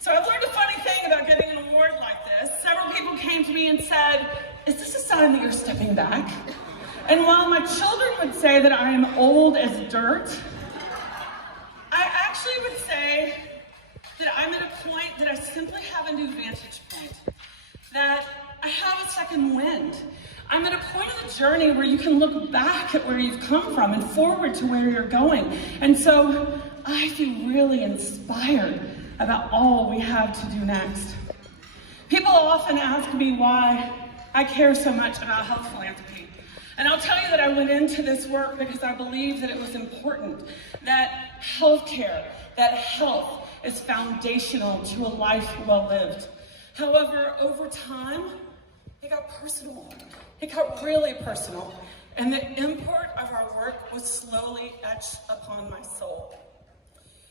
So I've learned a funny thing about getting an award like this. Several people came to me and said, "Is this a sign that you're stepping back?" And while my children would say that I am old as dirt, I actually would say that I'm at a point that I simply have a new vantage point, that I have a second wind. I'm at a point of the journey where you can look back at where you've come from and forward to where you're going. And so I feel really inspired about all we have to do next. People often ask me why I care so much about health philanthropy. And I'll tell you that I went into this work because I believe that it was important, that healthcare, that health is foundational to a life well lived. However, over time, it got personal. It got really personal. And the import of our work was slowly etched upon my soul.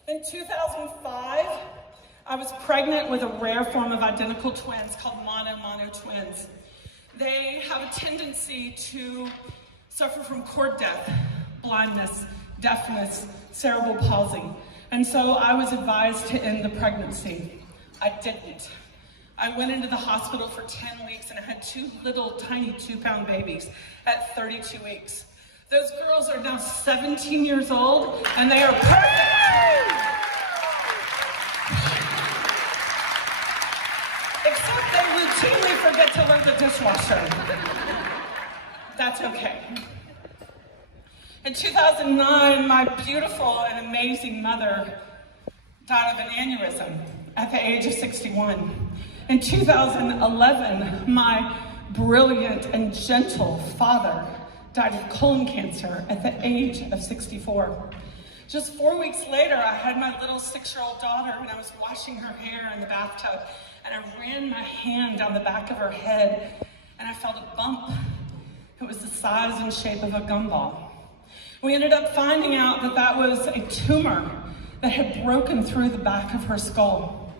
In 2005, I was pregnant with a rare form of identical twins called mono twins. They have a tendency to suffer from cord death, blindness, deafness, cerebral palsy. And so I was advised to end the pregnancy. I didn't. I went into the hospital for 10 weeks and I had two little tiny 2-pound babies at 32 weeks. Those girls are now 17 years old and they are perfect. Except they routinely forget to load the dishwasher. That's okay. In 2009, my beautiful and amazing mother died of an aneurysm at the age of 61. In 2011, my brilliant and gentle father died of colon cancer at the age of 64. Just 4 weeks later, I had my little 6-year-old daughter and I was washing her hair in the bathtub and I ran my hand down the back of her head and I felt a bump. It was the size and shape of a gumball. We ended up finding out that that was a tumor that had broken through the back of her skull.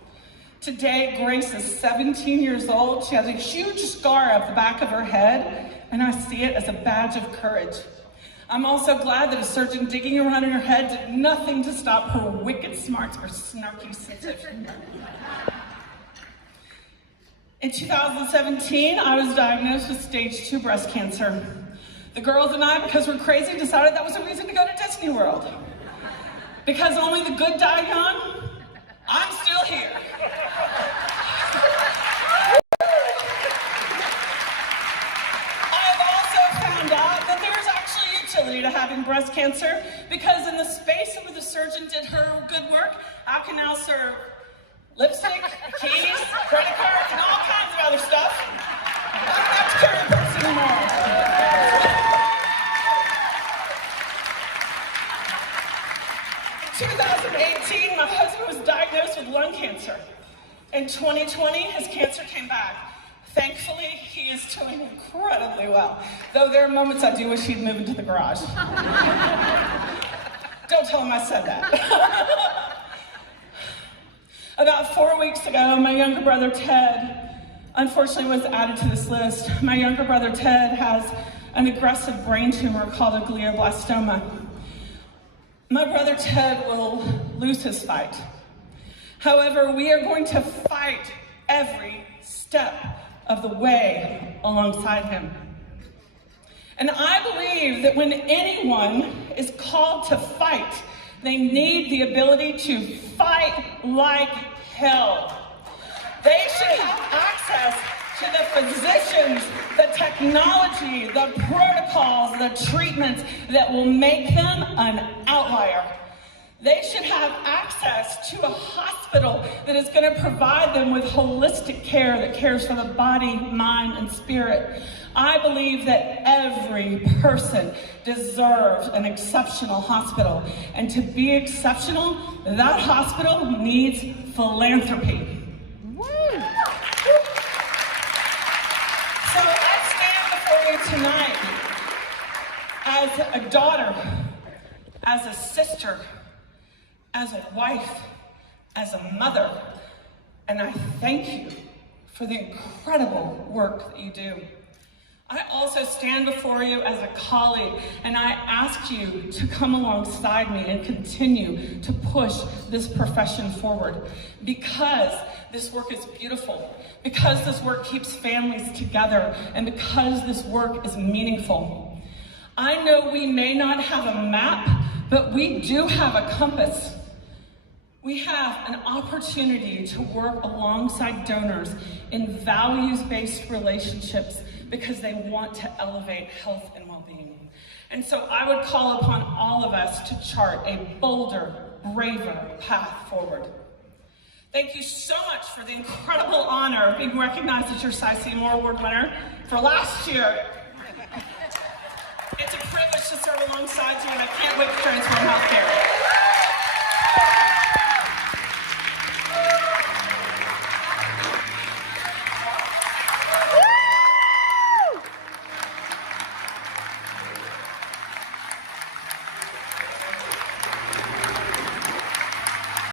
Today, Grace is 17 years old. She has a huge scar up the back of her head, and I see it as a badge of courage. I'm also glad that a surgeon digging around in her head did nothing to stop her wicked smarts or snarky sense of humor. In 2017, I was diagnosed with stage 2 breast cancer. The girls and I, because we're crazy, decided that was a reason to go to Disney World. Because only the good die young, I'm still here. I've also found out that there's actually utility to having breast cancer because in the space where the surgeon did her good work, I can now serve lipstick, keys, credit cards, and all kinds of other stuff. I don't have to carry a purse anymore. 2018, my husband was diagnosed with lung cancer. In 2020, his cancer came back. Thankfully, he is doing incredibly well, though there are moments I do wish he'd move into the garage. Don't tell him I said that. About 4 weeks ago, my younger brother, Ted, unfortunately was added to this list. My younger brother, Ted, has an aggressive brain tumor called a glioblastoma. My brother Ted will lose his fight. However, we are going to fight every step of the way alongside him. And I believe that when anyone is called to fight, they need the ability to fight like hell. They should have access to the physicians, the technology, the protocols, the treatments that will make them an outlier. They should have access to a hospital that is going to provide them with holistic care that cares for the body, mind, and spirit. I believe that every person deserves an exceptional hospital. And to be exceptional, that hospital needs philanthropy. So I stand before you tonight as a daughter, as a sister, as a wife, as a mother, and I thank you for the incredible work that you do. I also stand before you as a colleague, and I ask you to come alongside me and continue to push this profession forward, because this work is beautiful, because this work keeps families together, and because this work is meaningful. I know we may not have a map, but we do have a compass. We have an opportunity to work alongside donors in values-based relationships because they want to elevate health and well-being. And so I would call upon all of us to chart a bolder, braver path forward. Thank you so much for the incredible honor of being recognized as your Si Seymour Award winner for last year. It's a privilege to serve alongside you, and I can't wait to transform healthcare.